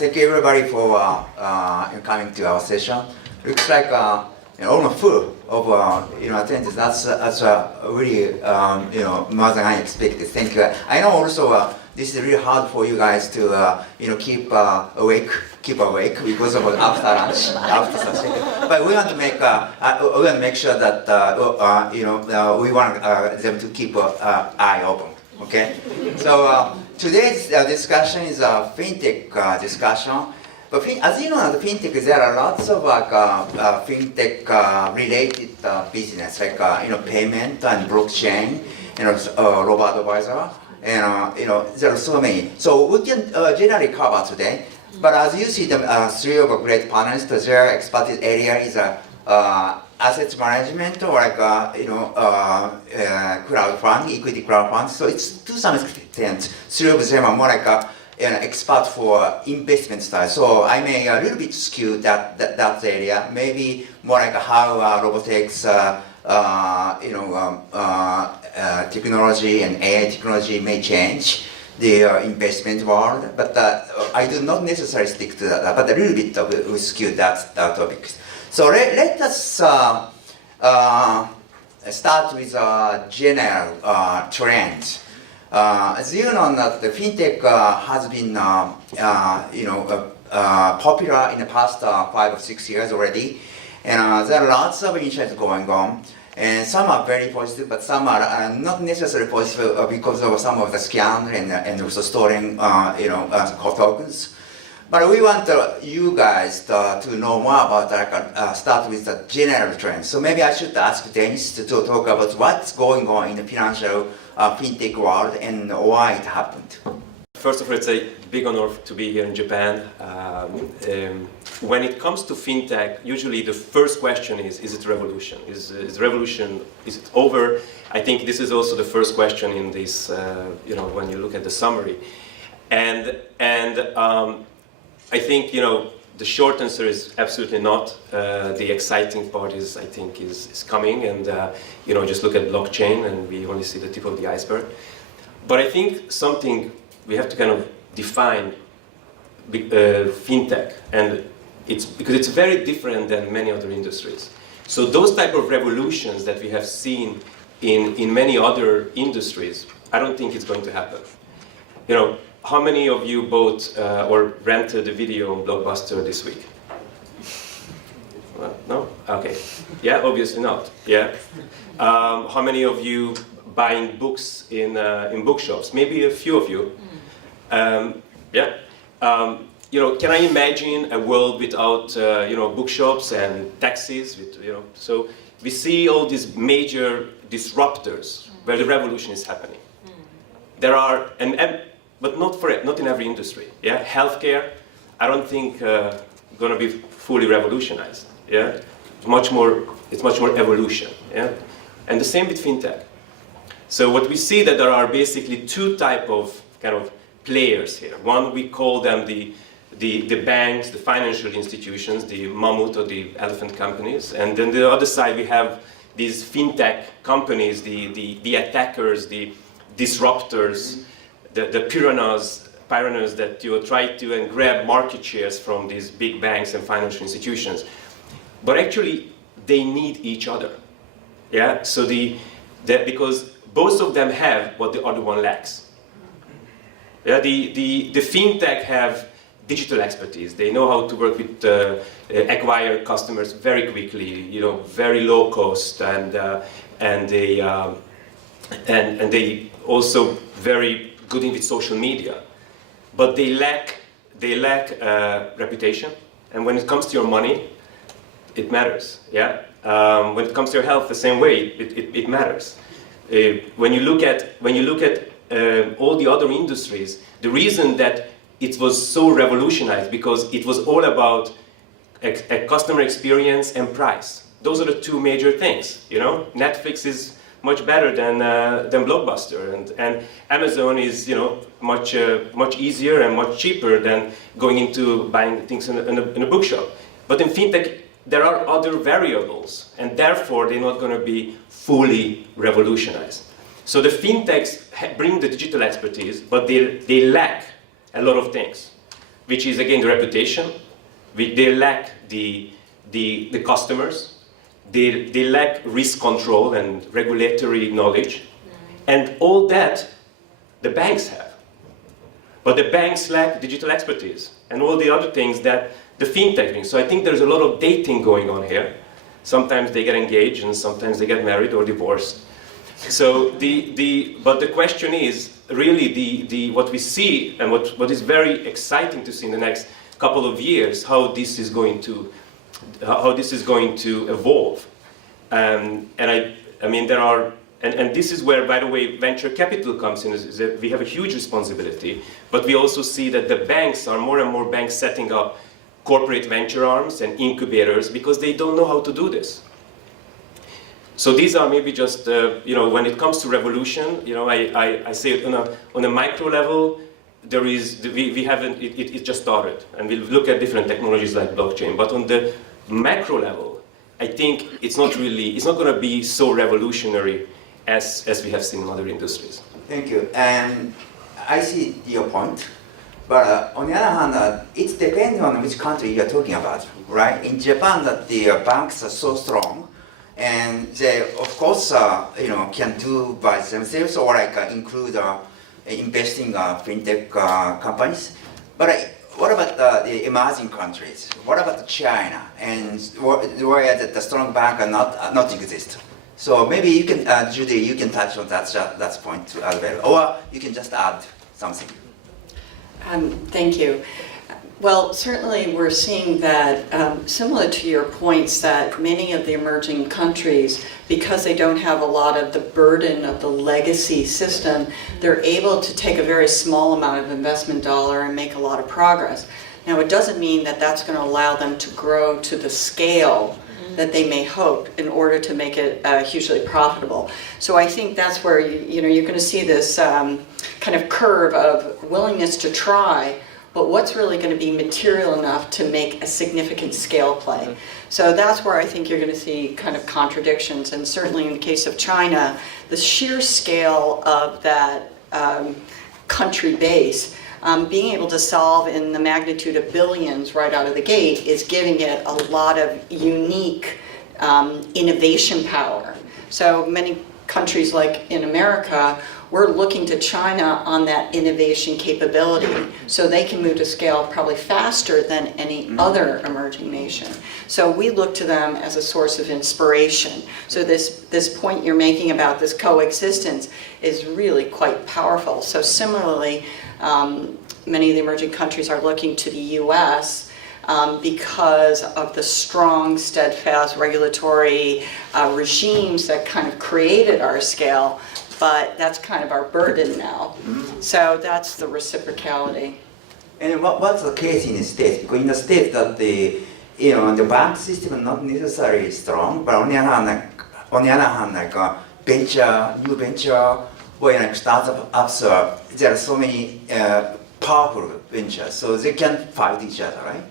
thank you everybody for coming to our session. Looks like almost full of attendees. That's really more than I expected. Thank you. I know also this is really hard for you guys to keep awake because of after lunch, after session. But we want to make sure that we want them to keep an eye open. Okay. So today's discussion is a fintech discussion. But as you know, the fintech, there are lots of fintech related business, like payment and blockchain, robot advisor, and there are so many. So we can generally cover today. But as you see, the three of great partners, their expertise area is asset management, or like crowdfunding, equity crowdfunding. So it's to some extent, three of them are more like an expert for investment style. So I may a little bit skew that area. Maybe more like how robotics, technology and AI technology may change the investment world. But I do not necessarily stick to that. But a little bit will skew that topic. So let us start with general trends. As you know, that the fintech has been popular in the past 5 or 6 years already, and there are lots of initiatives going on, and some are very positive, but some are not necessarily positive because of some of the scam and also storing tokens. But we want you guys to know more about start with the general trends. So maybe I should ask Dennis to talk about what's going on in the financial fintech world and why it happened. First of all, it's a big honor to be here in Japan. When it comes to fintech, usually the first question is it revolution? Is revolution, is it over? I think this is also the first question in this, when you look at the summary. And I think, the short answer is absolutely not. The exciting part is, I think, is coming, and just look at blockchain and we only see the tip of the iceberg. But I think something we have to kind of define fintech, and because it's very different than many other industries. So those type of revolutions that we have seen in many other industries, I don't think it's going to happen. How many of you bought or rented a video on Blockbuster this week? Well, no? Okay. Yeah, obviously not. Yeah. How many of you buying books in bookshops? Maybe a few of you. Yeah. Can I imagine a world without bookshops and taxis? So we see all these major disruptors where the revolution is happening. There are but not in every industry. Yeah, healthcare, I don't think going to be fully revolutionized. Yeah, it's much more evolution. Yeah, and the same with fintech. So what we see that there are basically two type of kind of players here. One, we call them the banks, the financial institutions, the mammoth or the elephant companies, and then the other side we have these fintech companies, the attackers, the disruptors. The piranhas that try to grab market shares from these big banks and financial institutions, but actually they need each other. Yeah, so because both of them have what the other one lacks. Yeah, the fintech have digital expertise. They know how to work with acquire customers very quickly. Very low cost, and they also very good with social media, but they lack reputation. And when it comes to your money, it matters. Yeah. When it comes to your health, the same way, it matters. When you look at all the other industries, the reason that it was so revolutionized because it was all about a customer experience and price. Those are the two major things. Netflix is much better than Blockbuster, and Amazon is much easier and much cheaper than going into buying things in a bookshop. But in fintech, there are other variables, and therefore they're not going to be fully revolutionized. So the fintechs bring the digital expertise, but they lack a lot of things. which is again the reputation. They lack the customers. They lack risk control and regulatory knowledge. And all that the banks have. But the banks lack digital expertise and all the other things that the fintech brings. So I think there's a lot of dating going on here. Sometimes they get engaged and sometimes they get married or divorced. So but the question is really what we see and what is very exciting to see in the next couple of years, how this is going to evolve. And I mean there are, and this is where, by the way, venture capital comes in. Is that we have a huge responsibility, but we also see that the banks are more and more banks setting up corporate venture arms and incubators because they don't know how to do this. So these are maybe just, when it comes to revolution, I say it on a micro level, we haven't, it just started, and we'll look at different technologies like blockchain, but on the macro level, I think it's not going to be so revolutionary as we have seen in other industries. Thank you. And I see your point, but on the other hand, it depends on which country you're talking about, right? In Japan, the banks are so strong, and they, of course, can do by themselves or include investing fintech companies. But what about the emerging countries? What about China, and where the strong bank are not exist? So maybe you can, Judy, you can touch on that point as well, or you can just add something. Thank you. Well, certainly we're seeing that, similar to your points, that many of the emerging countries, because they don't have a lot of the burden of the legacy system, they're able to take a very small amount of investment dollar and make a lot of progress. Now, it doesn't mean that that's going to allow them to grow to the scale that they may hope in order to make it hugely profitable. So I think that's where you're going to see this kind of curve of willingness to try, but what's really going to be material enough to make a significant scale play. So that's where I think you're going to see kind of contradictions, and certainly in the case of China, the sheer scale of that country base, being able to solve in the magnitude of billions right out of the gate is giving it a lot of unique innovation power. So many countries like in America, we're looking to China on that innovation capability so they can move to scale probably faster than any other emerging nation. So we look to them as a source of inspiration. So this point you're making about this coexistence is really quite powerful. So similarly, many of the emerging countries are looking to the US because of the strong, steadfast regulatory regimes that kind of created our scale, but that's kind of our burden now. So that's the reciprocality. And what's the case in the States? Because in the States that the bank system is not necessarily strong, but on the other hand, new venture, or startups, there are so many powerful ventures, so they can fight each other, right?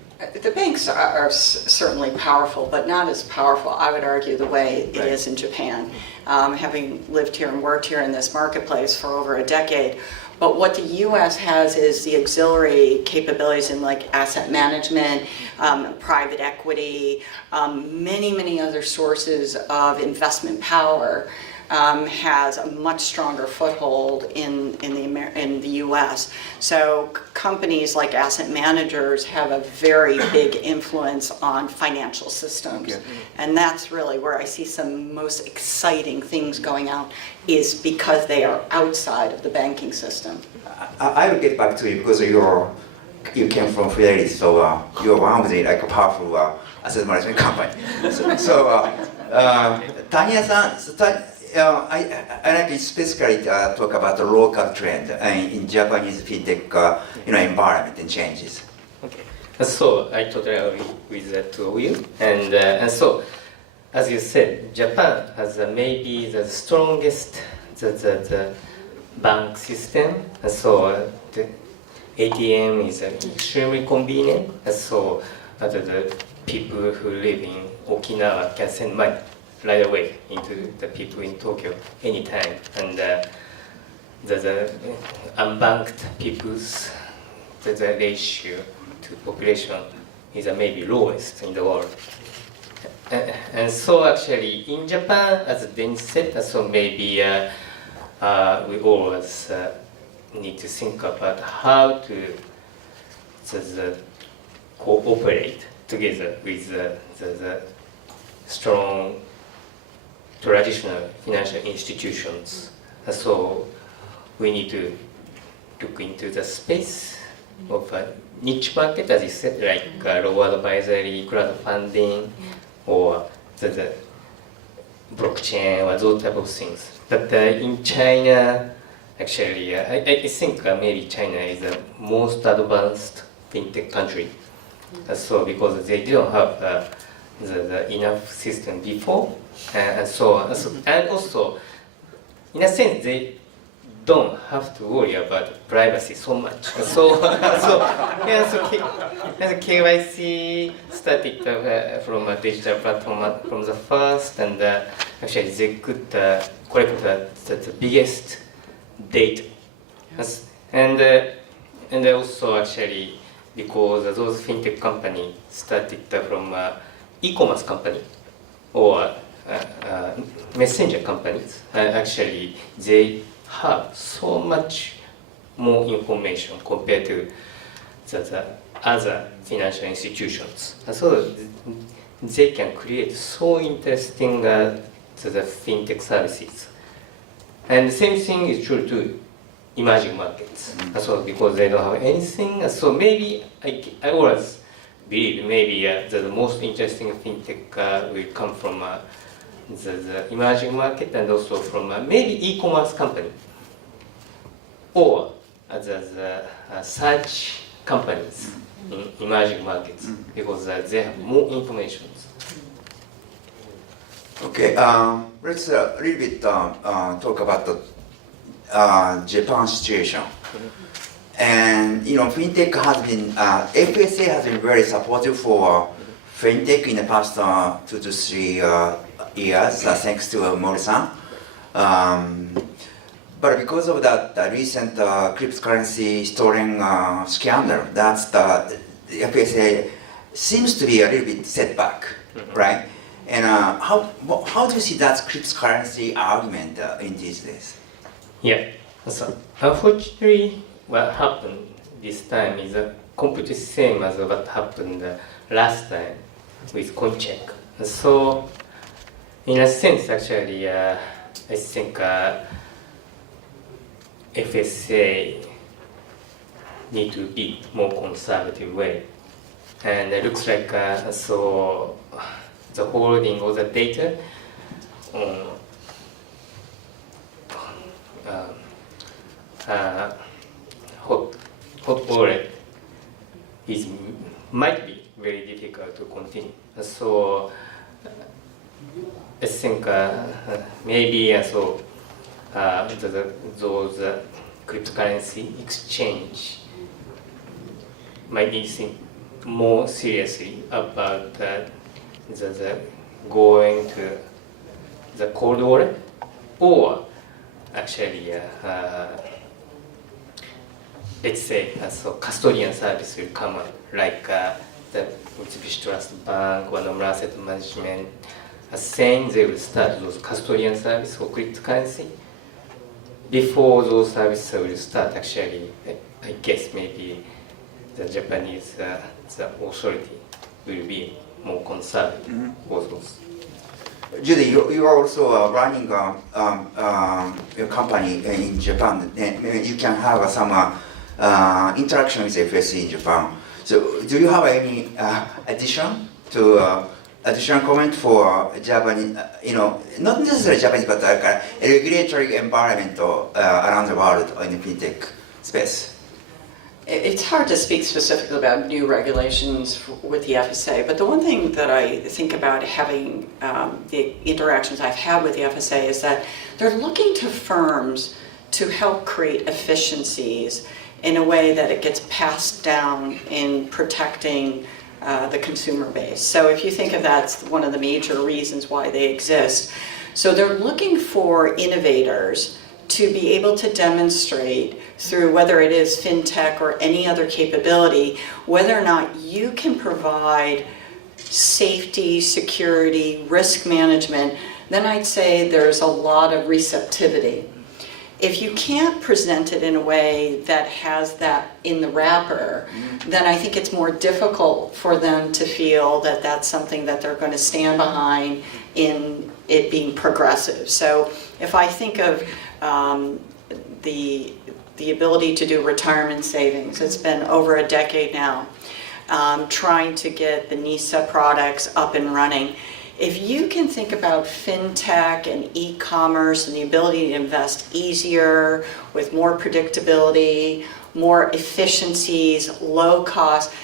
The banks are certainly powerful, but not as powerful, I would argue, the way it is in Japan. Having lived here and worked here in this marketplace for over a decade. But what the US has is the auxiliary capabilities in like asset management, private equity, many other sources of investment power. Has a much stronger foothold in the U.S. So companies like asset managers have a very big influence on financial systems. Okay. And that's really where I see some most exciting things going out, is because they are outside of the banking system. I will get back to you because you came from Fidelis, so you're one of the powerful asset management company. Tanya-san, I like to specifically talk about the local trend in Japanese fintech environment and changes. Okay, so I totally agree with that two of you. And so, as you said, Japan has maybe the strongest the bank system. So the ATM is extremely convenient. So the people who live in Okinawa can send money right away into the people in Tokyo anytime, and the unbanked people's the ratio to population is maybe lowest in the world. And so actually in Japan, as Dennis said, so maybe we always need to think about how to cooperate together with the strong traditional financial institutions. So we need to look into the space of a niche market, as you said, like robo-advisory, crowdfunding, or the blockchain, or those type of things. But in China, actually, I think maybe China is the most advanced fintech country. So because they didn't have the enough system before, and also, in a sense, they don't have to worry about privacy so much. KYC started from a digital platform from the first, and actually they could collect the biggest data. And also actually because those fintech companies started from e-commerce company or messenger companies, actually they have so much more information compared to the other financial institutions. So they can create so interesting the fintech services. And the same thing is true to emerging markets. So because they don't have anything, so maybe I always believe maybe the most interesting fintech will come from the emerging market, and also from maybe e-commerce company or the search companies in emerging markets, because they have more information. Okay, let's a little bit talk about the Japan situation. And fintech has been, FSA has been very supportive for fintech in the past 2 to 3 years, thanks to Mori-san. But because of that recent cryptocurrency storing scandal, that's the FSA seems to be a little bit setback, right? And how do you see that cryptocurrency argument in these days? Yeah, so unfortunately, what happened this time is completely same as what happened last time with CoinCheck. So, in a sense, actually, I think FSA need to be more conservative way, and it looks like so the holding of the data on hot wallet might be very difficult to continue. So I think maybe those cryptocurrency exchange might need to think more seriously about the going to the cold wallet, or actually let's say so custodian service will come up, like the Mitsubishi Trust Bank or Nomura Asset Management saying they will start those custodian service for cryptocurrency. Before those services will start, actually, I guess maybe the Japanese the authority will be more conservative for those. Judy, you are also running your company in Japan. Maybe you can have some interaction with FSC in Japan. So, do you have any additional comment for Japanese? Not necessarily Japanese, but a regulatory environment around the world in the fintech space. It's hard to speak specifically about new regulations with the FSA, but the one thing that I think about having the interactions I've had with the FSA is that they're looking to firms to help create efficiencies in a way that it gets passed down in protecting the consumer base. So if you think of that's one of the major reasons why they exist. So they're looking for innovators to be able to demonstrate through whether it is fintech or any other capability, whether or not you can provide safety, security, risk management, then I'd say there's a lot of receptivity. If you can't present it in a way that has that in the wrapper, then I think it's more difficult for them to feel that that's something that they're going to stand behind in it being progressive. So if I think of the ability to do retirement savings, it's been over a decade now, trying to get the NISA products up and running. If you can think about fintech and e-commerce and the ability to invest easier, with more predictability, more efficiencies, low cost,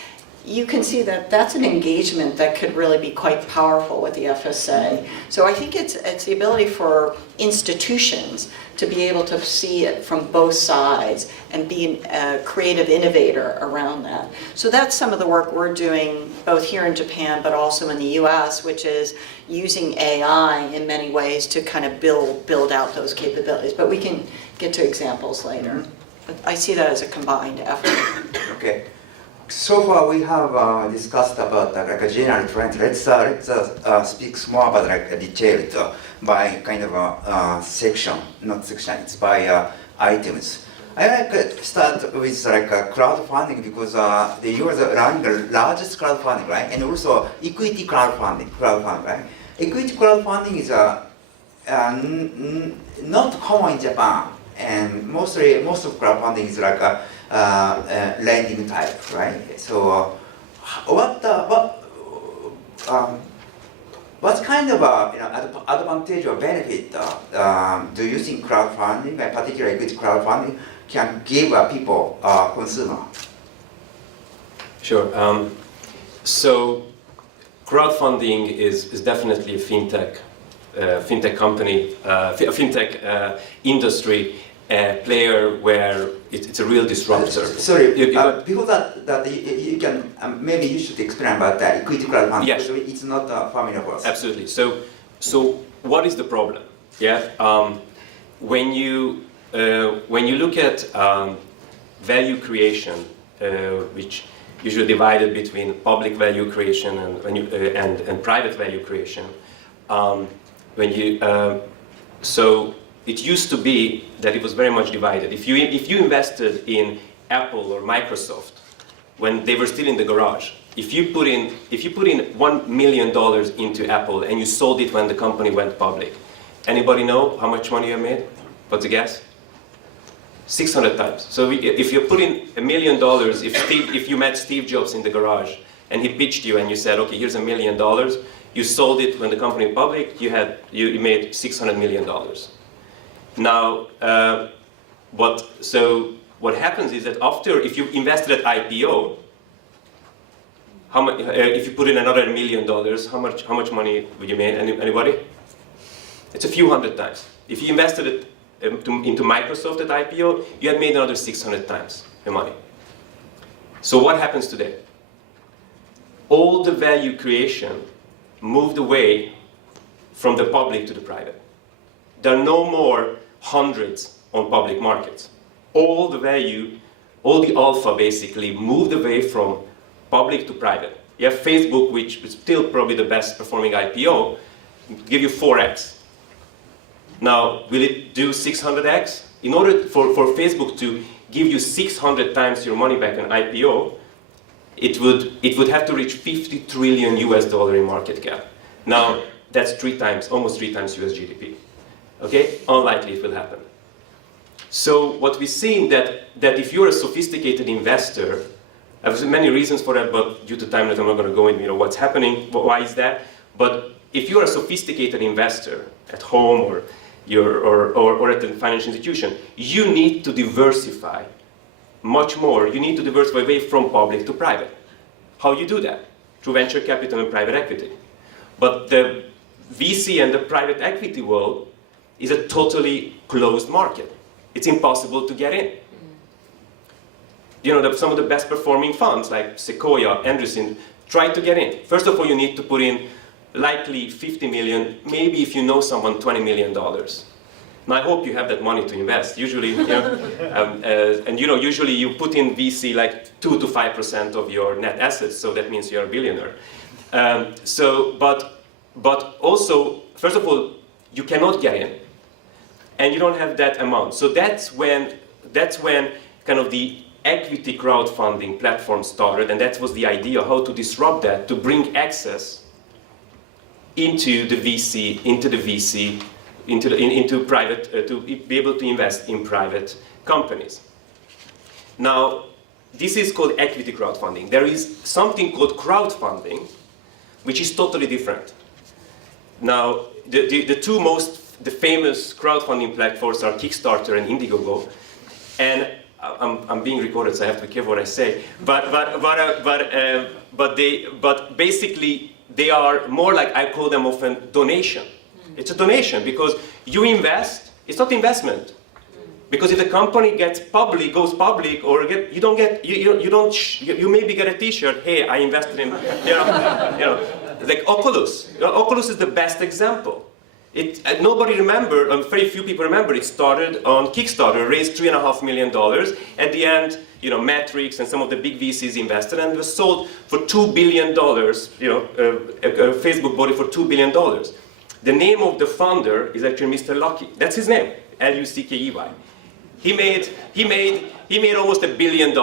you can see that that's an engagement that could really be quite powerful with the FSA. So I think it's the ability for institutions to be able to see it from both sides and be a creative innovator around that. So that's some of the work we're doing both here in Japan but also in the US, which is using AI in many ways to kind of build out those capabilities. But we can get to examples later. But I see that as a combined effort. Okay. So far we have discussed about like a general trend. Let's speak more about like a detailed by kind of a section, not section. It's by items. I like to start with like a crowdfunding because the US are running the largest crowdfunding, right? And also equity crowdfunding, right? Equity crowdfunding is not common in Japan, and most of crowdfunding is like a lending type, right? So, what kind of advantage or benefit do you think crowdfunding, particularly equity crowdfunding, can give people, consumer? Sure. So, crowdfunding is definitely a fintech company, a fintech industry player where it's a real disruptor. Sorry, people that you can maybe you should explain about that equity crowdfunding. Yes. It's not familiar for us. Absolutely. So what is the problem? Yeah. When you look at value creation, which usually divided between public value creation and private value creation, so it used to be that it was very much divided. If you invested in Apple or Microsoft when they were still in the garage, if you put in $1 million into Apple and you sold it when the company went public, anybody know how much money you made? What's the guess? 600 times. So if you put in $1 million, if you met Steve Jobs in the garage and he pitched you and you said, okay, here's $1 million, you sold it when the company went public, you made $600 million. Now, what happens is that if you invested at IPO, if you put in another $1 million, how much money would you make? Anybody? It's a few hundred times. If you invested into Microsoft at IPO, you had made another 600 times your money. So what happens today? All the value creation moved away from the public to the private. There are no more hundreds on public markets. All the value, all the alpha basically moved away from public to private. You have Facebook, which is still probably the best performing IPO, give you 4x. Now, will it do 600x? In order for Facebook to give you 600 times your money back on IPO, it would have to reach $50 trillion in market cap. Now, that's almost three times US GDP. Okay? Unlikely it will happen. So what we've seen that if you're a sophisticated investor, there's many reasons for that, but due to time I'm not going to go into what's happening, why is that? But if you're a sophisticated investor at home or at a financial institution, you need to diversify much more. You need to diversify away from public to private. How you do that? Through venture capital and private equity. But the VC and the private equity world is a totally closed market. It's impossible to get in. Some of the best performing funds like Sequoia, Andreessen, try to get in. First of all, you need to put in likely 50 million, maybe if you know someone, $20 million. Now, I hope you have that money to invest. Usually, usually you put in VC like 2 to 5% of your net assets, so that means you're a billionaire. But also, first of all, you cannot get in, and you don't have that amount. So that's when kind of the equity crowdfunding platform started, and that was the idea, how to disrupt that, to bring access into private, to be able to invest in private companies. Now, this is called equity crowdfunding. There is something called crowdfunding, which is totally different. Now, the famous crowdfunding platforms are Kickstarter and Indiegogo, and I'm being recorded, so I have to be careful what I say. But basically, they are more like, I call them often donation. It's a donation because you invest. It's not investment, because if the company goes public, or you maybe get a T-shirt. Hey, I invested in, like Oculus. Oculus is the best example. Nobody very few people remember. It started on Kickstarter, raised $3.5 million. At the end, Matrix and some of the big VCs invested, and it was sold for $2 billion. Facebook bought it for $2 billion. The name of the founder is actually Mr. Luckey. That's his name, Luckey. He made almost $1 billion,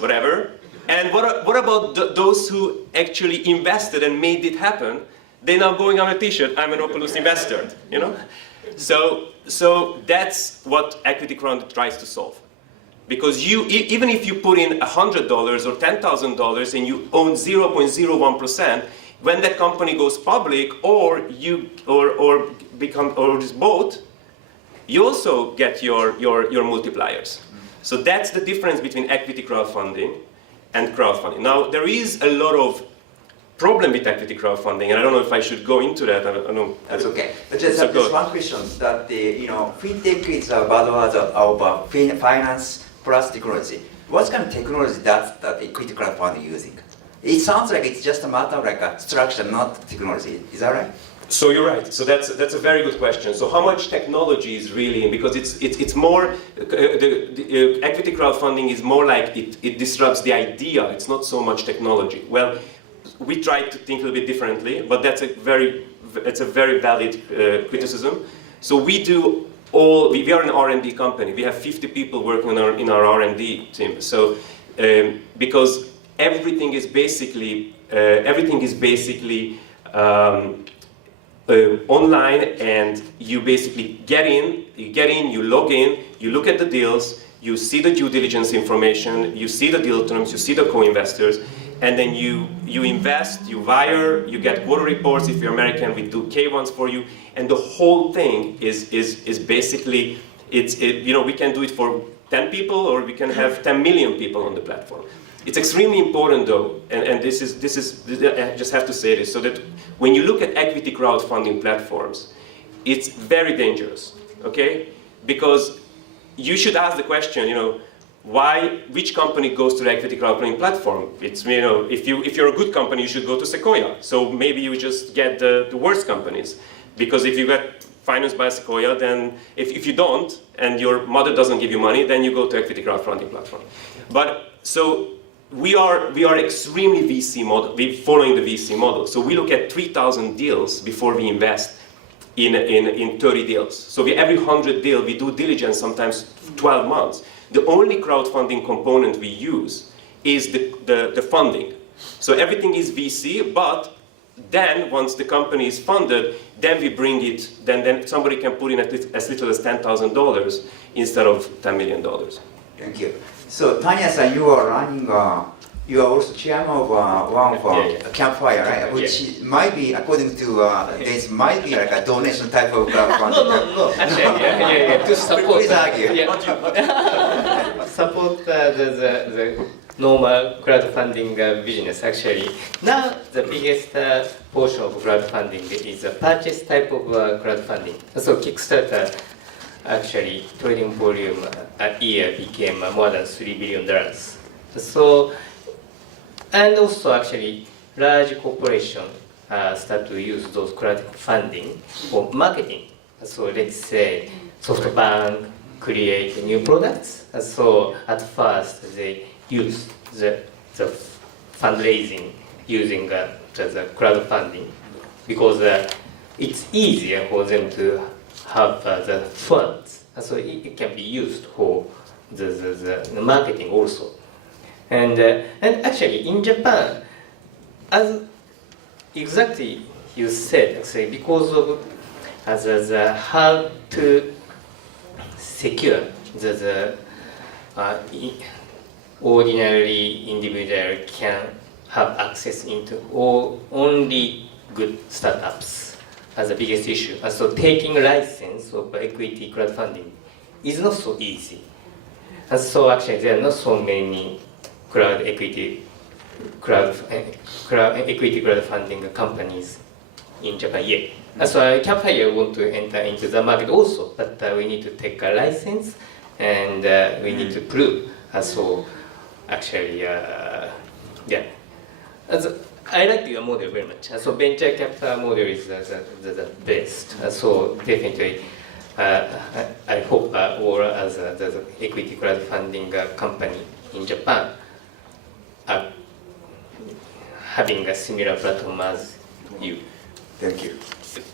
whatever. And what about those who actually invested and made it happen? They're now going on a T-shirt. I'm an Oculus investor. So that's what equity crowd tries to solve. Because even if you put in $100 or $10,000 and you own 0.01%, when that company goes public or is bought, you also get your multipliers. So that's the difference between equity crowdfunding and crowdfunding. Now, there is a lot of problem with equity crowdfunding, and I don't know if I should go into that. I don't know. That's okay. But just one question: that fintech is a buzzword of finance plus technology. What kind of technology that equity crowdfunding using? It sounds like it's just a matter of like a structure, not technology. Is that right? So you're right. So that's a very good question. So how much technology is really, because it's more the equity crowdfunding is more like it disrupts the idea. It's not so much technology. Well, we try to think a little bit differently, but it's a very valid criticism. So we are an R&D company. We have 50 people working in our R&D team. So because everything is basically online, and you basically get in, you log in, you look at the deals, you see the due diligence information, you see the deal terms, you see the co-investors, and then you invest, you wire, you get quarter reports. If you're American, we do K1s for you, and the whole thing is basically we can do it for 10 people, or we can have 10 million people on the platform. It's extremely important though, and this is I just have to say this, so that when you look at equity crowdfunding platforms, it's very dangerous, okay? Because you should ask the question, which company goes to the equity crowdfunding platform? It's, if you're a good company, you should go to Sequoia. So maybe you just get the worst companies, because if you get financed by Sequoia, then if you don't, and your mother doesn't give you money, then you go to equity crowdfunding platform. But so we are extremely VC model. We're following the VC model. So we look at 3,000 deals before we invest in 30 deals. So every 100 deal, we do diligence sometimes 12 months. The only crowdfunding component we use is the funding. So everything is VC, but then once the company is funded, then we bring it, then somebody can put in as little as $10,000 instead of $10 million. Thank you. So Tanya-san, you are running, you are also chairman of one of Campfire, right? Which might be, according to this, might be like a donation type of crowdfunding. No. Actually, to support. Please argue. Support the normal crowdfunding business. Actually, now the biggest portion of crowdfunding is a purchase type of crowdfunding. So Kickstarter. Actually, trading volume a year became more than $3 billion. So, and also actually, large corporations start to use those crowdfunding for marketing. So let's say SoftBank create new products. So at first they use the fundraising using the crowdfunding because it's easier for them to have the funds. So it can be used for the marketing also. And actually in Japan, as exactly you said, actually because of how to secure the ordinary individual can have access into only good startups as the biggest issue. So taking a license of equity crowdfunding is not so easy. And so actually there are not so many equity crowdfunding companies in Japan yet. So Campfire want to enter into the market also, but we need to take a license and we need to prove. So actually, yeah. I like your model very much. So venture capital model is the best. So definitely, I hope all as the equity crowdfunding company in Japan are having a similar platform as you. Thank you.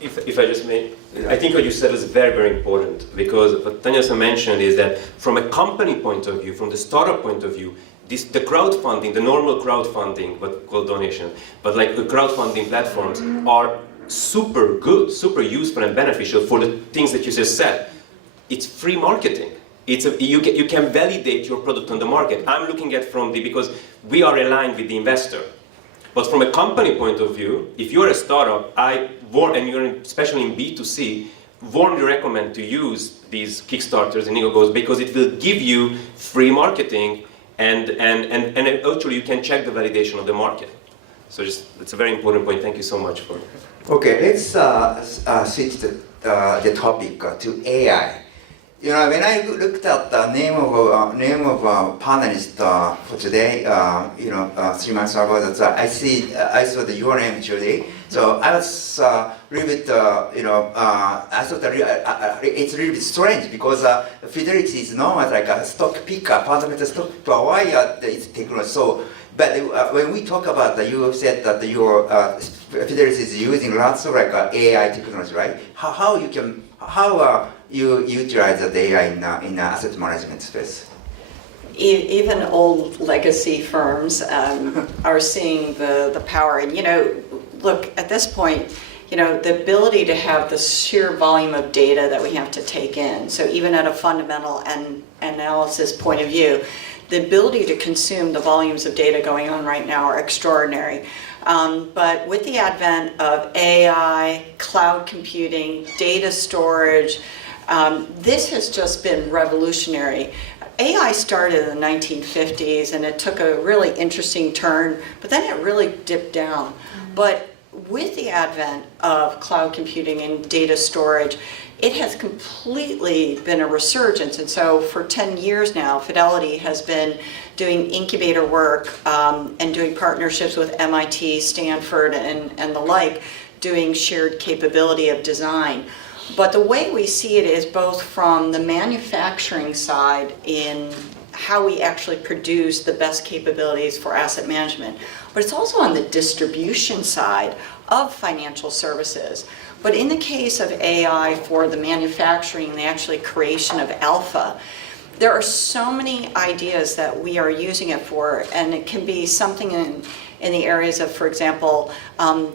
If I just may, I think what you said is very, very important because what Tanya-san mentioned is that from a company point of view, from the startup point of view, the crowdfunding, the normal crowdfunding, what we call donation, but like the crowdfunding platforms are super good, super useful and beneficial for the things that you just said. It's free marketing. You can validate your product on the market. I'm looking at because we are aligned with the investor. But from a company point of view, if you're a startup, and you're especially in B2C, warmly recommend to use these Kickstarters and Indiegogo's because it will give you free marketing and actually you can check the validation of the market. So it's a very important point. Thank you so much for it. Okay, let's switch the topic to AI. You know, when I looked at the name of panelist for today, 3 months ago, I saw your name, Julie. So I was a little bit, I thought that it's a little bit strange because Fidelity is known as like a stock picker, fundamental stock picker. Why it's technology? So, but when we talk about you said that your Fidelity is using lots of like AI technology, right? How you utilize the AI in asset management space? Even old legacy firms are seeing the power. And look, at this point, the ability to have the sheer volume of data that we have to take in. So even at a fundamental and analysis point of view, the ability to consume the volumes of data going on right now are extraordinary. But with the advent of AI, cloud computing, data storage, this has just been revolutionary. AI started in the 1950s and it took a really interesting turn, but then it really dipped down. But with the advent of cloud computing and data storage, it has completely been a resurgence. And so for 10 years now, Fidelity has been doing incubator work and doing partnerships with MIT, Stanford, and the like, doing shared capability of design. But the way we see it is both from the manufacturing side in how we actually produce the best capabilities for asset management, but it's also on the distribution side of financial services. But in the case of AI for the manufacturing and the actually creation of alpha, there are so many ideas that we are using it for, and it can be something in the areas of, for example,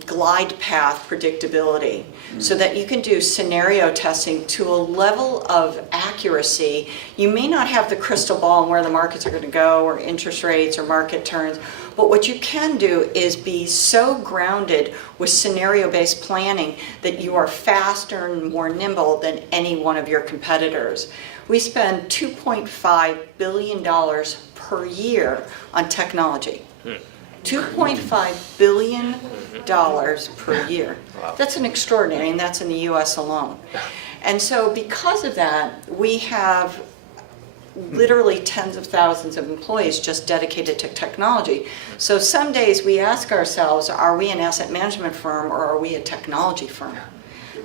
glide path predictability, so that you can do scenario testing to a level of accuracy. You may not have the crystal ball on where the markets are going to go, or interest rates, or market turns, but what you can do is be so grounded with scenario-based planning that you are faster and more nimble than any one of your competitors. We spend $2.5 billion per year on technology. $2.5 billion per year. Wow. That's an extraordinary, and that's in the US alone. And so because of that, we have literally tens of thousands of employees just dedicated to technology. So some days we ask ourselves, are we an asset management firm or are we a technology firm?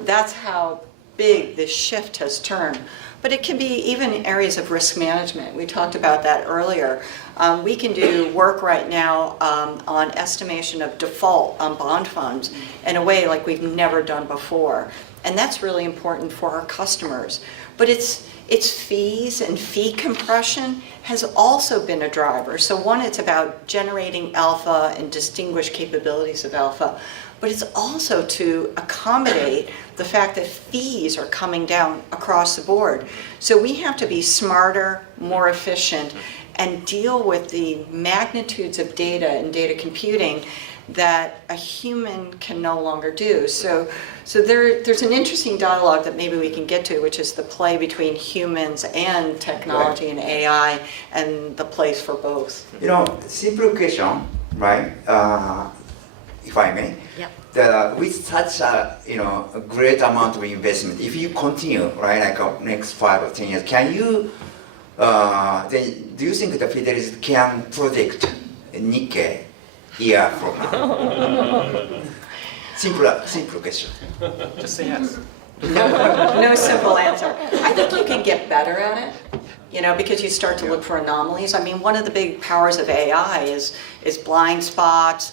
That's how big this shift has turned. But it can be even areas of risk management. We talked about that earlier. We can do work right now on estimation of default on bond funds in a way like we've never done before. And that's really important for our customers. But it's fees and fee compression has also been a driver. So one, it's about generating alpha and distinguished capabilities of alpha, but it's also to accommodate the fact that fees are coming down across the board. So we have to be smarter, more efficient, and deal with the magnitudes of data and data computing that a human can no longer do. So there's an interesting dialogue that maybe we can get to, which is the play between humans and technology and AI, and the place for both. Simple question, right? If I may. Yep. That with such a a great amount of investment, if you continue, right, like next 5 or 10 years, can you? Then do you think the Fidelis can predict Nikkei year from now? Simple question. Just say yes. No simple answer. I think you can get better at it, because you start to look for anomalies. I mean, one of the big powers of AI is blind spots,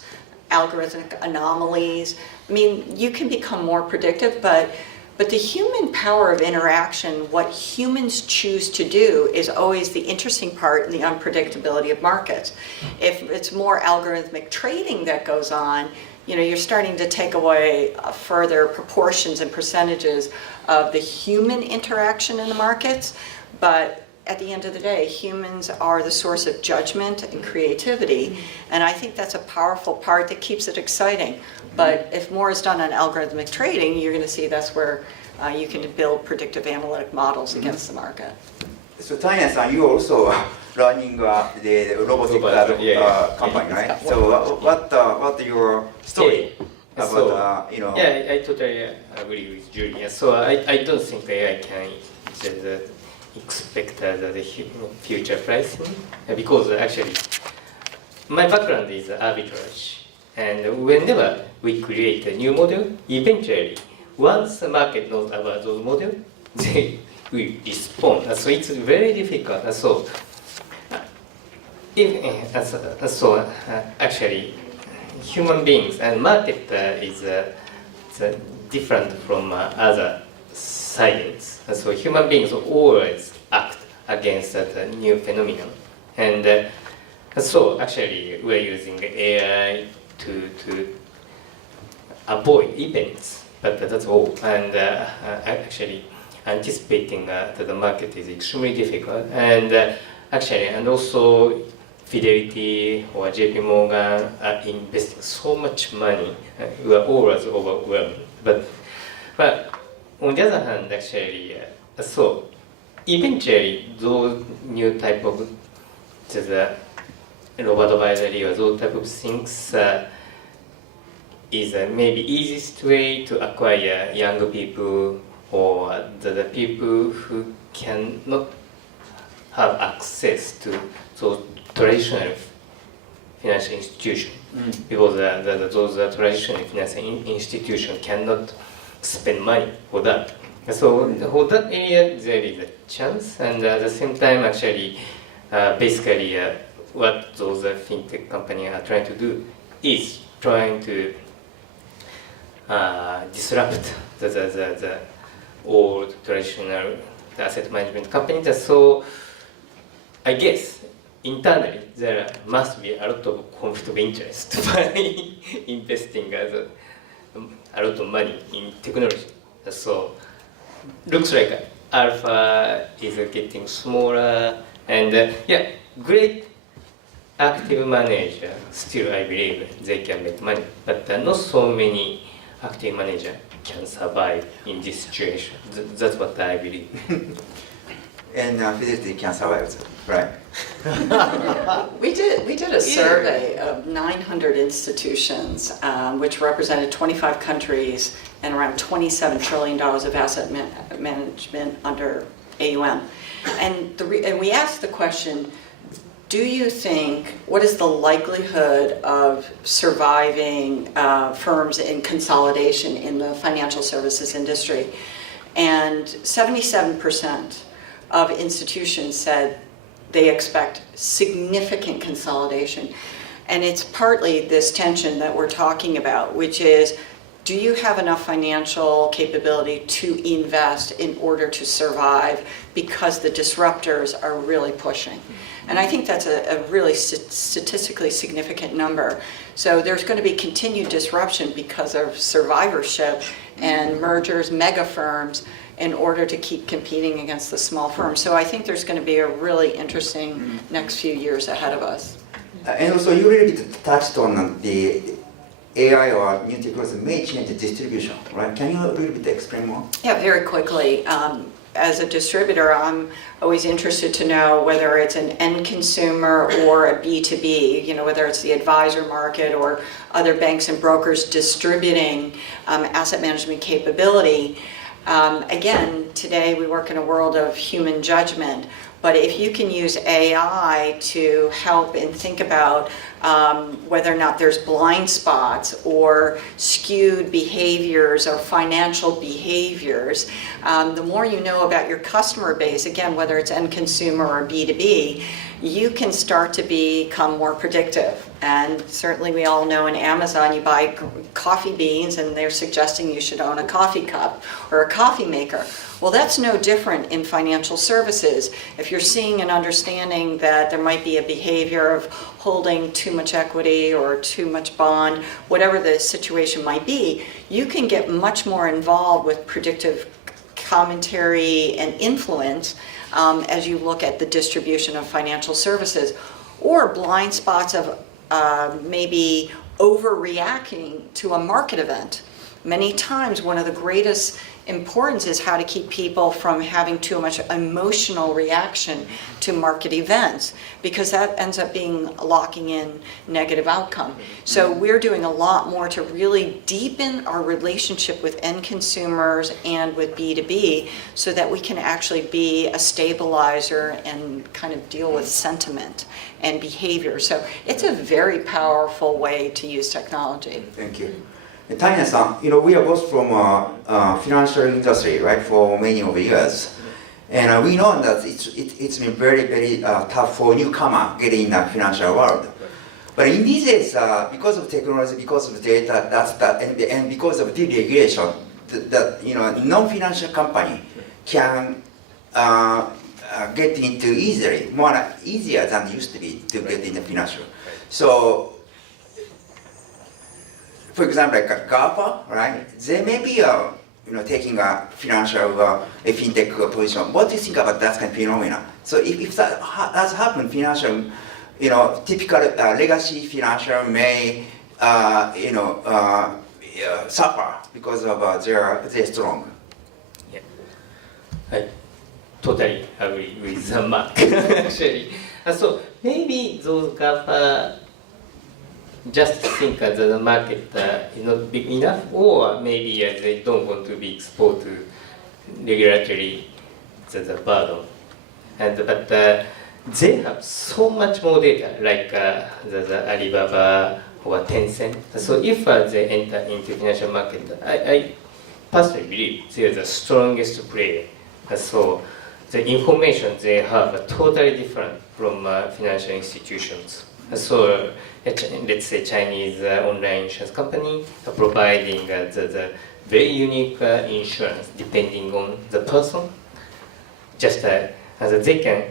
algorithmic anomalies. I mean, you can become more predictive, but the human power of interaction, what humans choose to do, is always the interesting part in the unpredictability of markets. If it's more algorithmic trading that goes on, you're starting to take away further proportions and percentages of the human interaction in the markets. But at the end of the day, humans are the source of judgment and creativity, and I think that's a powerful part that keeps it exciting. But if more is done on algorithmic trading, you're going to see that's where you can build predictive analytic models against the market. So Tanya-san, you also running the robotic company, right? So what your story about Yeah, I totally agree with Julia. So I don't think AI can expect the future pricing, because actually my background is arbitrage, and whenever we create a new model, eventually once the market knows about those models, they will respond. So it's very difficult. Actually human beings and market is different from other science. So human beings always act against that new phenomenon, and so actually we're using AI to avoid events, but that's all. And actually anticipating that the market is extremely difficult, and and also Fidelity or JP Morgan are investing so much money. We are always overwhelmed, but on the other hand, actually, so eventually those new type of the robot advisory or those type of things is maybe easiest way to acquire younger people or the people who cannot have access to those traditional financial institutions, because those traditional financial institutions cannot spend money for that. So for that area there is a chance, and at the same time actually basically what those fintech companies are trying to do is trying to disrupt the old traditional asset management companies. So I guess internally there must be a lot of conflict of interest by investing a lot of money in technology. So looks like alpha is getting smaller, and great active manager still I believe they can make money, but not so many active manager can survive in this situation. That's what I believe. And Fidelity can survive, right? We did a survey of 900 institutions, which represented 25 countries and around $27 trillion of asset management under AUM. And we asked the question, do you think, what is the likelihood of surviving firms in consolidation in the financial services industry? And 77% of institutions said they expect significant consolidation. And it's partly this tension that we're talking about, which is, do you have enough financial capability to invest in order to survive, because the disruptors are really pushing? And I think that's a really statistically significant number. So there's going to be continued disruption because of survivorship and mergers, mega firms, in order to keep competing against the small firms. So I think there's going to be a really interesting next few years ahead of us. And also you really touched on the AI or new technology may change the distribution, right? Can you a little bit explain more? Yeah, very quickly. As a distributor, I'm always interested to know whether it's an end consumer or a B2B, whether it's the advisor market or other banks and brokers distributing asset management capability. Again, today we work in a world of human judgment, but if you can use AI to help and think about whether or not there's blind spots or skewed behaviors or financial behaviors, the more you know about your customer base, again, whether it's end consumer or B2B, you can start to become more predictive. And certainly we all know in Amazon you buy coffee beans and they're suggesting you should own a coffee cup or a coffee maker. Well, that's no different in financial services. If you're seeing and understanding that there might be a behavior of holding too much equity or too much bond, whatever the situation might be, you can get much more involved with predictive commentary and influence as you look at the distribution of financial services, or blind spots of maybe overreacting to a market event. Many times one of the greatest importance is how to keep people from having too much emotional reaction to market events, because that ends up being locking in negative outcome. So we're doing a lot more to really deepen our relationship with end consumers and with B2B so that we can actually be a stabilizer and kind of deal with sentiment and behavior. So it's a very powerful way to use technology. Thank you. Tanya-san, we are both from financial industry, right, for many of years. And we know that it's been very, very tough for newcomer getting in the financial world. But in these days, because of technology, because of data, and because of deregulation, that non-financial company can get into easier than it used to be to get into financial. So, for example, like GAFA, right? They may be taking a financial, a fintech position. What do you think about that kind of phenomena? So if that has happened, financial, typical legacy financial may, suffer because of they're strong. Yeah, I totally agree with Mark. Actually, so maybe those GAFA just think that the market is not big enough, or maybe they don't want to be exposed to regulatory the burden. But they have so much more data, like the Alibaba or Tencent. So if they enter into financial market, I personally believe they are the strongest player. So the information they have are totally different from financial institutions. So let's say Chinese online insurance company are providing the very unique insurance depending on the person. Just they can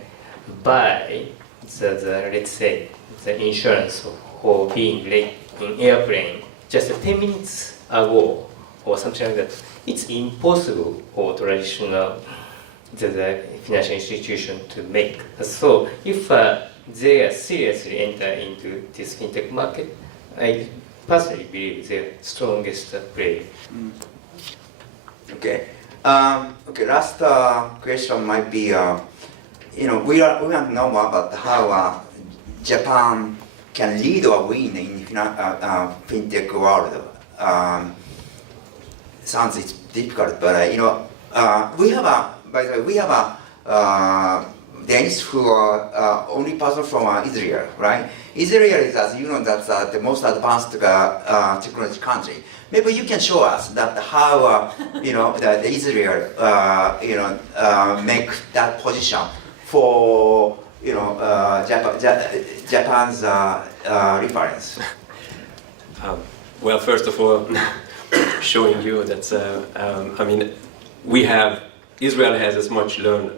buy let's say the insurance for being late in airplane just 10 minutes ago or something like that. It's impossible for traditional the financial institution to make. So if they are seriously enter into this fintech market, I personally believe they're strongest player. Okay. Okay. Last question might be, we want to know more about how Japan can lead or win in fintech world. Sounds it's difficult, but we have a. By the way, we have a Danes who are only person from Israel, right? Israel is, as you know, that's the most advanced technology country. Maybe you can show us that how the Israel make that position for Japan's reference. Well, first of all, showing you that I mean, Israel has as much learn,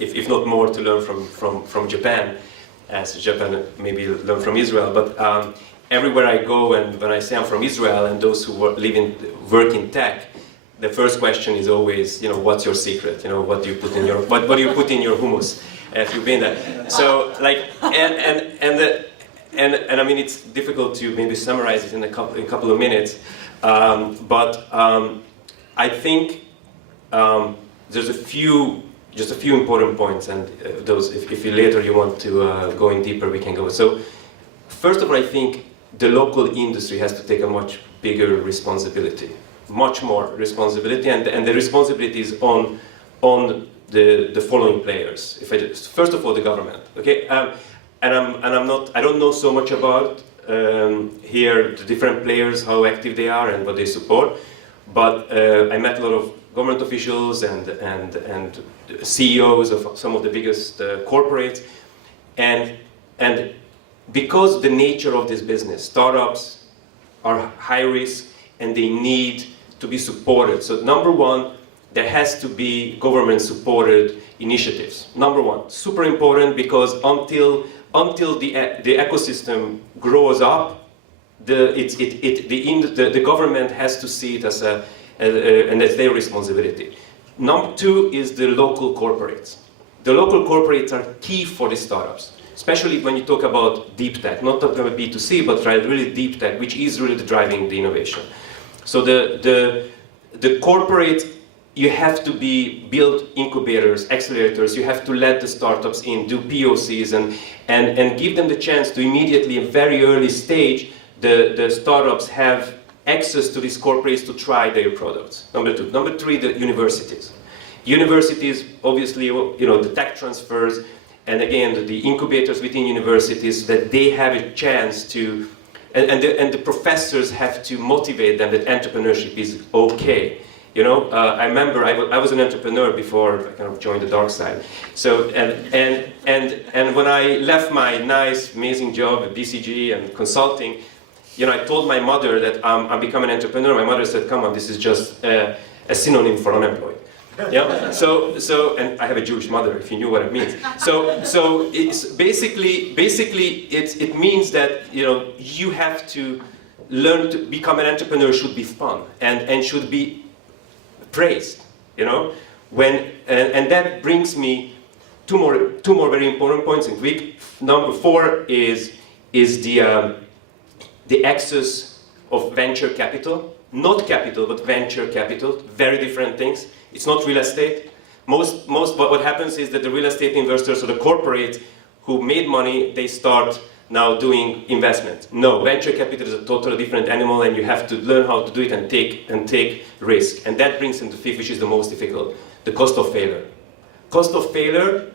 if not more, to learn from Japan, as Japan maybe learn from Israel. But everywhere I go, and when I say I'm from Israel, and those who work in tech, the first question is always, what's your secret? What do you put in your what do you put in your hummus? If you've been there, so like and I mean, it's difficult to maybe summarize it in a couple of minutes, but I think there's just a few important points, and those, if you later you want to go in deeper, we can go. So, first of all, I think the local industry has to take a much bigger responsibility, much more responsibility, and the responsibility is on the following players. First of all, the government. Okay, I don't know so much about here the different players, how active they are and what they support, but I met a lot of government officials and CEOs of some of the biggest corporates, and because the nature of this business, startups are high risk and they need to be supported. So number one, there has to be government supported initiatives. Number one, super important, because until the ecosystem grows up, the government has to see it as and that's their responsibility. Number two is the local corporates. The local corporates are key for the startups, especially when you talk about deep tech, not talking about B2C, but really deep tech, which is really driving the innovation. So the corporate, you have to build incubators, accelerators, you have to let the startups in, do POCs, and give them the chance to immediately, in very early stage, the startups have access to these corporates to try their products. Number two. Number three, the universities. Universities, obviously, the tech transfers, and again, the incubators within universities, that they have a chance to, and the professors have to motivate them that entrepreneurship is okay. I remember I was an entrepreneur before I kind of joined the dark side. So and when I left my nice, amazing job at BCG and consulting, I told my mother that I'm becoming an entrepreneur. My mother said, "Come on, this is just a synonym for unemployed." Yeah. So, and I have a Jewish mother, if you knew what it means. So it's basically it means that you have to learn to become an entrepreneur. Should be fun and should be praised. And that brings me two more very important points in Greek. Number 4 is the access of venture capital, not capital, but venture capital, very different things. It's not real estate. What happens is that the real estate investors or the corporates who made money, they start now doing investment. No, venture capital is a totally different animal, and you have to learn how to do it and take risk. And that brings into 5th, which is the most difficult, the cost of failure. Cost of failure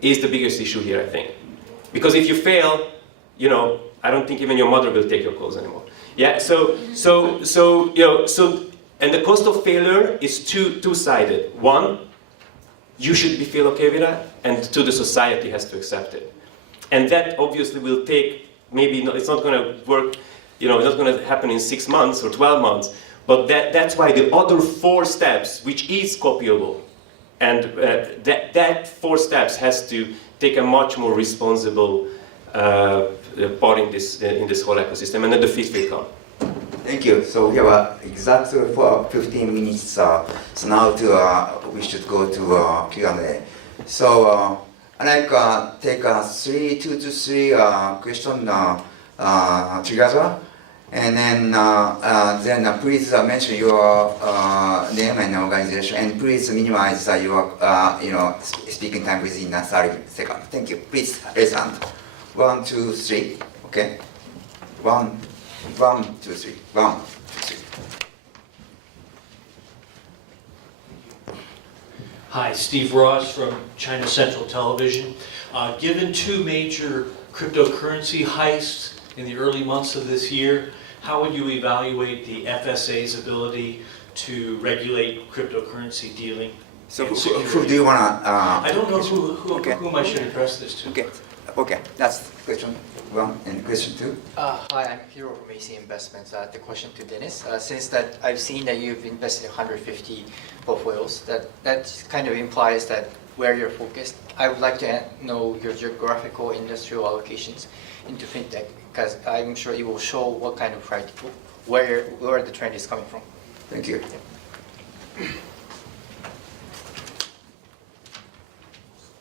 is the biggest issue here, I think. Because if you fail, I don't think even your mother will take your calls anymore. Yeah, and the cost of failure is two-sided. One, you should feel okay with that, and two, the society has to accept it. And that obviously will take, it's not going to work, it's not going to happen in 6 months or 12 months, but that's why the other 4 steps, which is copyable, and that 4 steps has to take a much more responsible part in this whole ecosystem, and then the 5th will come. Thank you. So we have exactly for 15 minutes. So now we should go to Q&A. So I'd like take 2 to 3 questions together, and then please mention your name and organization, and please minimize your speaking time within 30 seconds. Thank you. Please raise hand. 1, 2, 3. Okay. 1, 2, 3. 1, 2, 3. Hi, Steve Ross from China Central Television. Given two major cryptocurrency heists in the early months of this year, how would you evaluate the FSA's ability to regulate cryptocurrency dealing? So and who do you want to? I don't know Okay. whom I should address this to. Okay, that's question one and question two. Hi, I'm Hiro from AC Investments. The question to Dennis. Since that I've seen that you've invested 150 portfolios, that kind of implies that where you're focused. I would like to know your geographical industrial allocations into fintech, because I'm sure it will show what kind of where the trend is coming from. Thank you.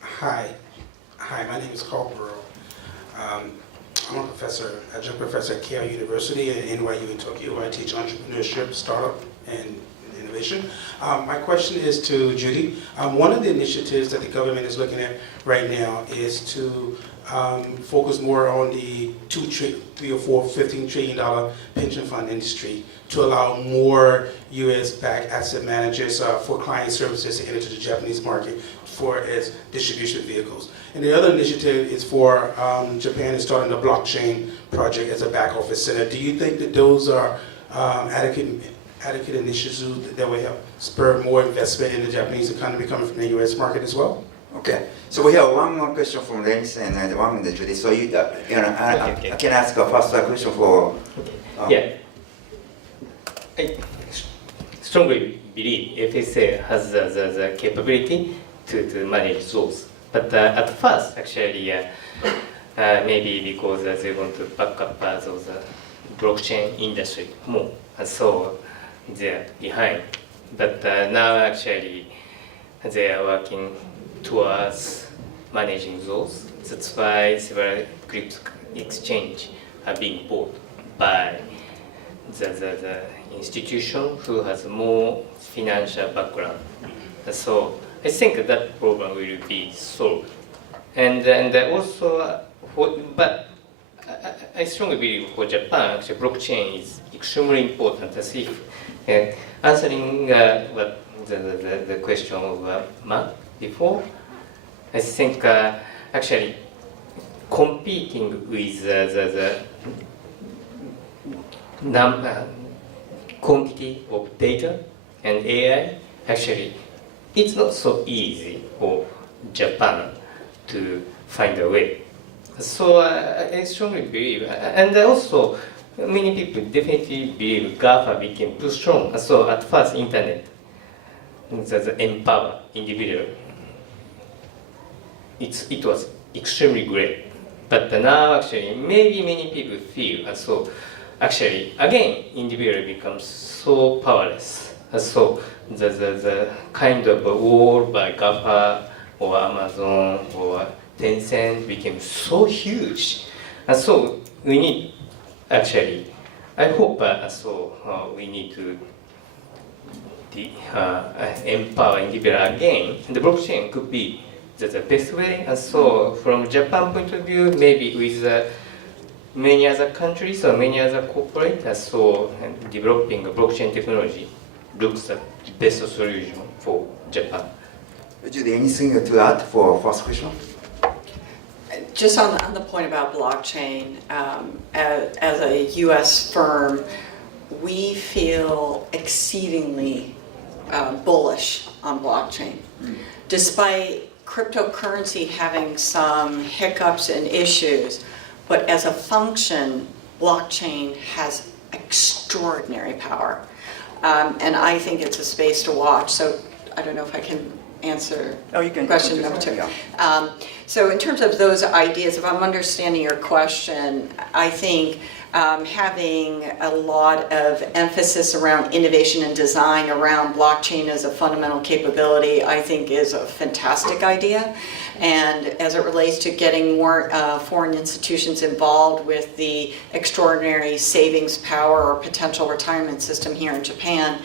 Hi, my name is Carl Burrow. I'm a professor, adjunct professor at Keio University at NYU in Tokyo. I teach entrepreneurship, startup, and innovation. My question is to Judy. One of the initiatives that the government is looking at right now is to focus more on the $15 trillion pension fund industry to allow more U.S.-backed asset managers for client services to enter the Japanese market for its distribution vehicles. And the other initiative is for Japan is starting a blockchain project as a back office center. Do you think that those are adequate initiatives that will help spur more investment in the Japanese economy coming from the U.S. market as well? Okay, so we have one more question from Dennis and one from Judy. So I can ask a first question for. Yeah. I strongly believe FSA has the capability to manage those. But at first, actually, maybe because they want to back up those blockchain industry more, and so they're behind. But now, actually, they are working towards managing those. That's why several crypto exchange are being bought by the institution who has more financial background. So I think that problem will be solved. And also, but I strongly believe for Japan, actually blockchain is extremely important. As if answering what the question of Matt before, I think actually competing with the quantity of data and AI, actually it's not so easy for Japan to find a way. So I strongly believe, and also many people definitely believe GAFA became too strong. So at first, internet, the empower individual, it was extremely great. But now actually, maybe many people feel, so actually, again, individual becomes so powerless. So the kind of war by GAFA or Amazon or Tencent became so huge. And so we need, actually, I hope we need to empower individual again. And the blockchain could be the best way. And so from Japan point of view, maybe with many other countries or many other corporates, so developing a blockchain technology looks the best solution for Japan. Judy, anything to add for first question? Just on the point about blockchain, as a U.S. firm, we feel exceedingly bullish on blockchain. Despite cryptocurrency having some hiccups and issues, but as a function, blockchain has extraordinary power. And I think it's a space to watch. So I don't know if I can answer question number two. Yeah. So in terms of those ideas, if I'm understanding your question, I think having a lot of emphasis around innovation and design around blockchain as a fundamental capability, I think is a fantastic idea. And as it relates to getting more foreign institutions involved with the extraordinary savings power or potential retirement system here in Japan,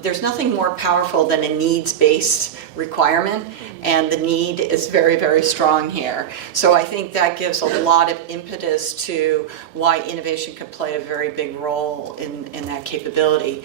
there's nothing more powerful than a needs-based requirement, and the need is very, very strong here. So I think that gives a lot of impetus to why innovation could play a very big role in that capability.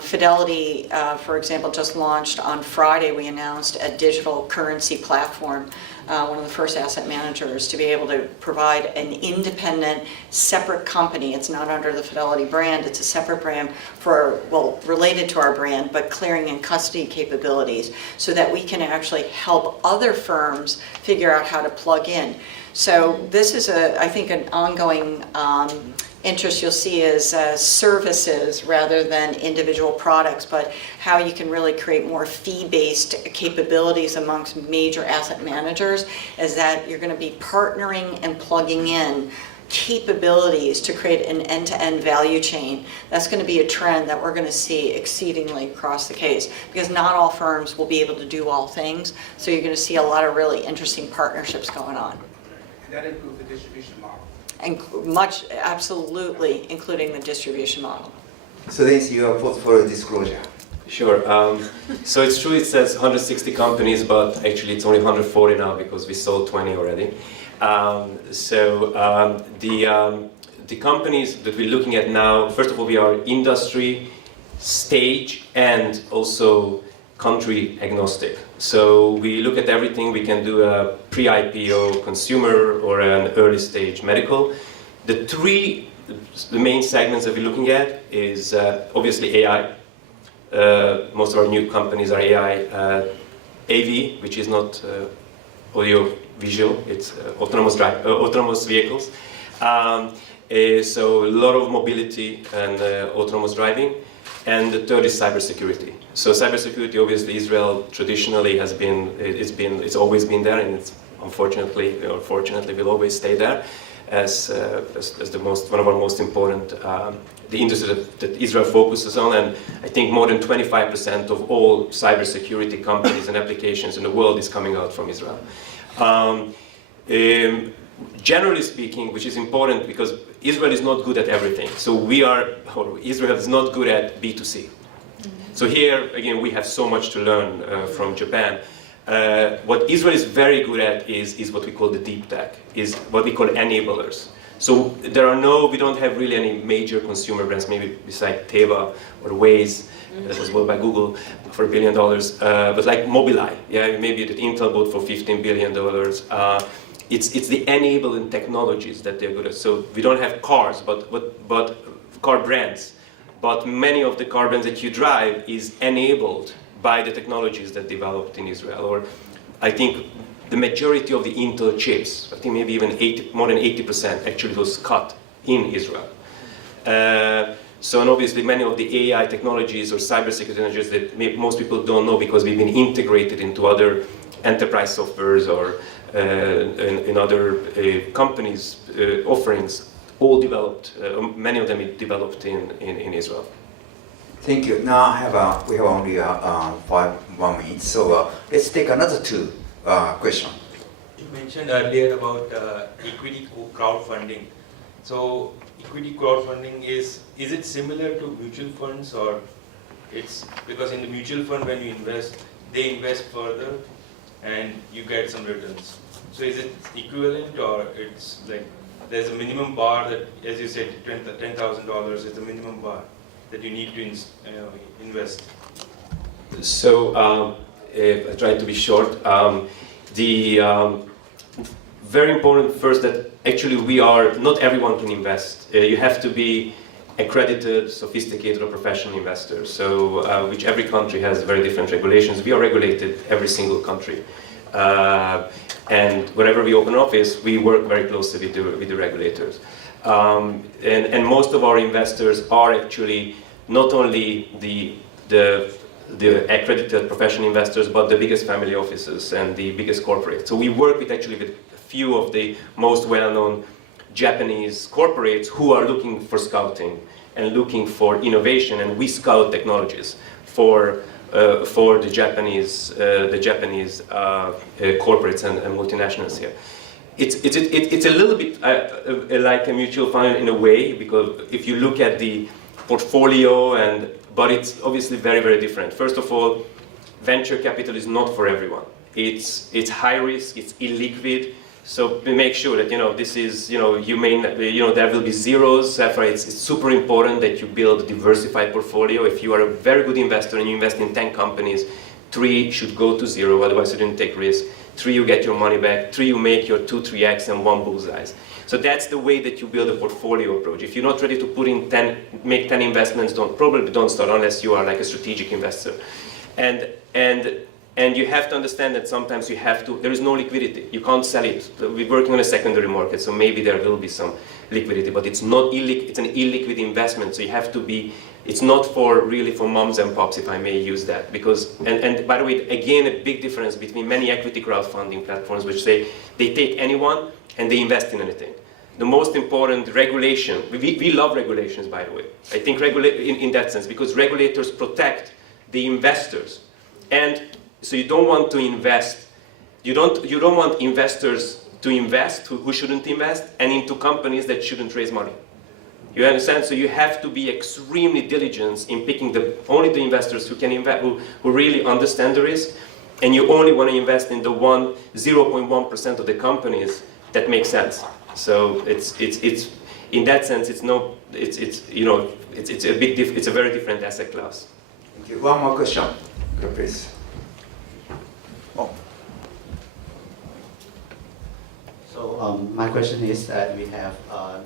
Fidelity, for example, just launched on Friday. We announced a digital currency platform, one of the first asset managers to be able to provide an independent, separate company. It's not under the Fidelity brand, it's a separate brand for, well, related to our brand, but clearing and custody capabilities so that we can actually help other firms figure out how to plug in. So this is, I think, an ongoing interest you'll see is services rather than individual products, but how you can really create more fee-based capabilities amongst major asset managers is that you're going to be partnering and plugging in capabilities to create an end-to-end value chain. That's going to be a trend that we're going to see exceedingly across the case because not all firms will be able to do all things, so you're going to see a lot of really interesting partnerships going on. And that improves the distribution model. And much, absolutely, including the distribution model. So this is your portfolio disclosure. Sure. So it's true it says 160 companies, but actually it's only 140 now because we sold 20 already. The companies that we're looking at now, first of all, we are industry, stage, and also country agnostic. So we look at everything. We can do a pre-IPO consumer or an early stage medical. The main segments that we're looking at is obviously AI. Most of our new companies are AI. AV, which is not audio visual, it's autonomous vehicles. So a lot of mobility and autonomous driving. And the third is cybersecurity. So cybersecurity, obviously, Israel traditionally has been, it's always been there, and it's unfortunately, or fortunately, will always stay there as one of our most important, the industry that Israel focuses on. And I think more than 25% of all cybersecurity companies and applications in the world is coming out from Israel. Generally speaking, which is important because Israel is not good at everything. So Israel is not good at B2C. So here, again, we have so much to learn from Japan. What Israel is very good at is what we call the deep tech, is what we call enablers. So we don't have really any major consumer brands, maybe beside Teva or Waze, that was bought by Google for $1 billion, but like Mobileye, yeah, maybe that Intel bought for $15 billion. It's the enabling technologies that they're good at. So we don't have cars, but car brands. But many of the car brands that you drive is enabled by the technologies that developed in Israel. Or I think the majority of the Intel chips, I think maybe even more than 80% actually was cut in Israel. So and obviously many of the AI technologies or cybersecurity technologies that most people don't know because we've been integrated into other enterprise softwares or in other companies' offerings, all developed, many of them developed in Israel. Thank you. Now we have only 1 minute, so let's take another two questions. You mentioned earlier about equity crowdfunding. So equity crowdfunding is it similar to mutual funds, or it's because in the mutual fund when you invest, they invest further and you get some returns. So is it equivalent, or it's like there's a minimum bar that, as you said, $10,000 is the minimum bar that you need to invest? So I tried to be short. Very important first that actually not everyone can invest. You have to be accredited, sophisticated, or professional investor. So which every country has very different regulations. We are regulated every single country. And wherever we open an office, we work very closely with the regulators. And most of our investors are actually not only the accredited professional investors, but the biggest family offices and the biggest corporates. So we work with a few of the most well-known Japanese corporates who are looking for scouting and looking for innovation, and we scout technologies for the Japanese corporates and multinationals here. It's a little bit like a mutual fund in a way, because if you look at the portfolio but it's obviously very, very different. First of all, venture capital is not for everyone. it's high risk, it's illiquid. So make sure that this is you may there will be zeros. Therefore, it's super important that you build a diversified portfolio. If you are a very good investor and you invest in 10 companies, 3 should go to 0. Otherwise, you didn't take risk. 3, you get your money back. 3, you make your 2, 3x and 1 bullseyes. So that's the way that you build a portfolio approach. If you're not ready to put in make 10 investments, probably don't start unless you are like a strategic investor. And you have to understand that sometimes there is no liquidity. You can't sell it. We're working on a secondary market, so maybe there will be some liquidity, but it's not it's an illiquid investment. So you have to be, it's not really for moms and pops, if I may use that. Because, and by the way, again, a big difference between many equity crowdfunding platforms, which say they take anyone and they invest in anything. The most important regulation, we love regulations, by the way. I think in that sense, because regulators protect the investors. And so you don't want to invest, you don't want investors to invest who shouldn't invest and into companies that shouldn't raise money. You understand? So you have to be extremely diligent in picking only the investors who can invest, who really understand the risk, and you only want to invest in the 0.1% of the companies that make sense. So it's in that sense it's a very different asset class. Thank you. One more question, please. Oh. So my question is that we have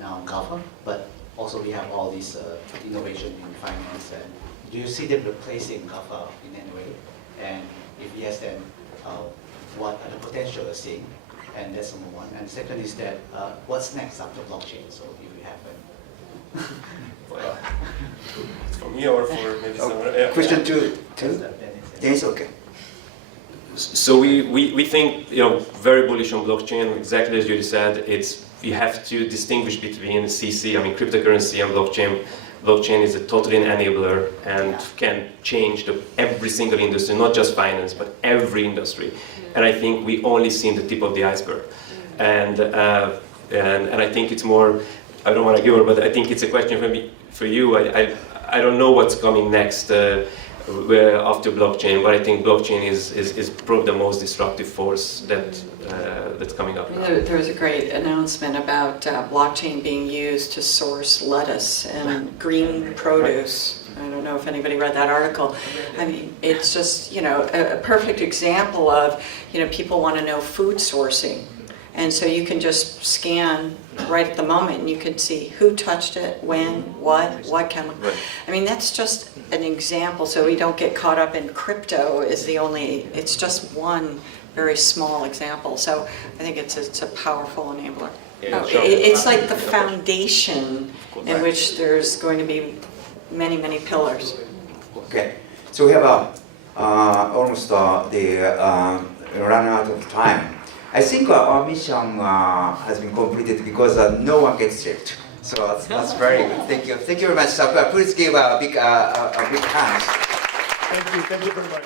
now GAFA, but also we have all this innovation in finance. And do you see them replacing GAFA in any way? And if yes, then what are the potential you're seeing? And that's number one. And second is that what's next after blockchain? So if we have For me or for maybe someone? Yeah. Question two. Dennis, okay. So we think very bullish on blockchain. Exactly as you said, you have to distinguish between CC, cryptocurrency, and blockchain. Blockchain is a totally an enabler and can change every single industry, not just finance, but every industry. And I think we only seen the tip of the iceberg. And I think it's more, I don't want to give it, but I think it's a question for you. I don't know what's coming next after blockchain, but I think blockchain is probably the most disruptive force that's coming up now. There was a great announcement about blockchain being used to source lettuce and green produce. I don't know if anybody read that article. I mean, it's just, a perfect example of, people want to know food sourcing. And so you can just scan right at the moment and you can see who touched it, when, what chemical. Right. I mean, that's just an example, so we don't get caught up in crypto it's just one very small example. So I think it's a powerful enabler. Yeah, It's like the foundation in which there's going to be many, many pillars. Okay, so we have almost run out of time. I think our mission has been completed because no one gets tricked. So that's very good. Thank you. Thank you very much. Please give a big hand. Thank you very much.